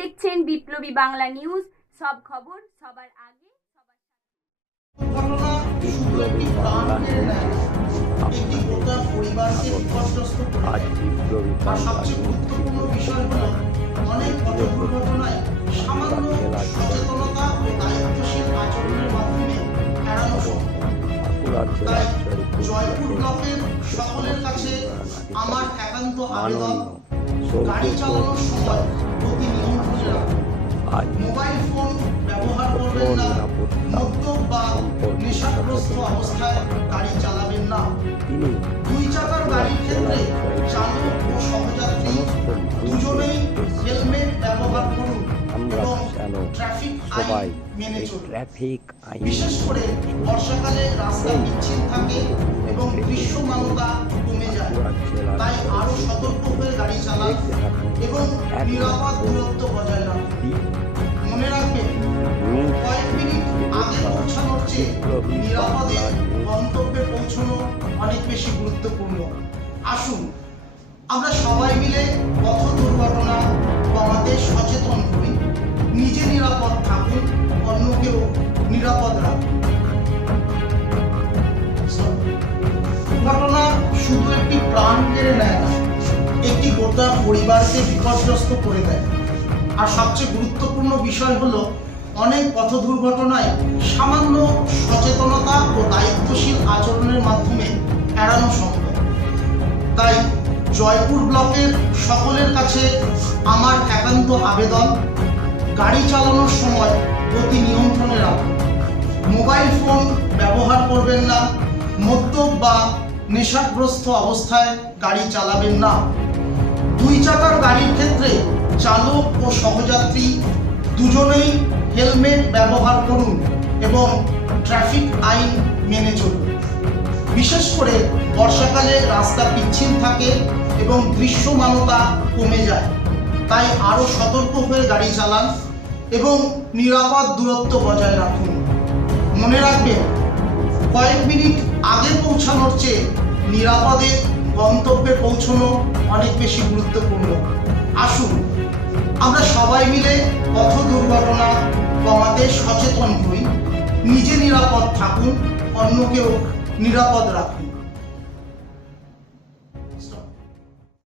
দেখছেন বিপ্লবী বাংলা নিউজ, সব খবর সবার আগে আজ বিপ্লবী বাংলা গুরুত্বপূর্ণ বিষয় হলো অনেক পথ দুর্ঘটনায় সামান্য সচেতনতা ও দায়িত্বশীল আচরণের মাধ্যমে এড়ানো সম্ভব। তাই জয়পুর ব্লকের সকলের কাছে আমার একান্ত আবেদন, গাড়ি চালানোর সময় গতি নিয়ন্ত্রণে রাখুন, মোবাইল ফোন ব্যবহার করবেন না, মদ্যপ বা নেশাগ্রস্ত অবস্থায় গাড়ি চালাবেন না। দুই চাকার গাড়ির ক্ষেত্রে চালক ও সহযাত্রী দুজনেই হেলমেট ব্যবহার করুন এবং ট্রাফিক আইন মেনে চলুন। বিশেষ করে বর্ষাকালে রাস্তা পিচ্ছিল থাকে এবং দৃশ্যমানতা কমে যায়, তাই আরো সতর্ক হয়ে গাড়ি চালান এবং নিরাপদ দূরত্ব বজায় রাখুন। মনে রাখবেন, কয়েক মিনিট আগে পৌঁছানোর চেয়ে নিরাপদে গন্তব্যে পৌঁছানো অনেক বেশি গুরুত্বপূর্ণ। আসুন আমরা সবাই মিলে পথ দুর্ঘটনা কমাতে সচেতন হই, নিজে নিরাপদ থাকুন, অন্যকেও নিরাপদ রাখুন। দুর্ঘটনা শুধু একটি প্রাণ কেড়ে নেয় না, একটি গোটা পরিবারকে বিপর্যস্ত করে দেয়। আর সবচেয়ে গুরুত্বপূর্ণ বিষয় হলো অনেক পথ দুর্ঘটনায় সামান্য সচেতনতা ও দায়িত্বশীল আচরণের মাধ্যমে এড়ানো সম্ভব। তাই জয়পুর ব্লকের সকলের কাছে আমার একান্ত আবেদন, গাড়ি চালানোর সময় গতি নিয়ন্ত্রণে রাখুন, মোবাইল ফোন ব্যবহার করবেন না, মদ্যপ বা নেশাগ্রস্ত অবস্থায় গাড়ি চালাবেন না। দুই চাকার গাড়ির ক্ষেত্রে চালক ও সহযাত্রী দুজনেই হেলমেট ব্যবহার করুন এবং ট্রাফিক আইন মেনে চলুন। বিশেষ করে বর্ষাকালে রাস্তা পিচ্ছিল থাকে এবং দৃশ্যমানতা কমে যায়, তাই আরো সতর্ক হয়ে গাড়ি চালান এবং নিরাপদ দূরত্ব বজায় রাখুন। মনে রাখবেন, কয়েক মিনিট আগে পৌঁছানোর চেয়ে নিরাপদে গন্তব্যে পৌঁছানো অনেক বেশি গুরুত্বপূর্ণ। আসুন আমরা সবাই মিলে পথ দুর্ঘটনা কমাতে সচেতন হই, নিজে নিরাপদ থাকুন, অন্যকেও নিরাপদ রাখুন।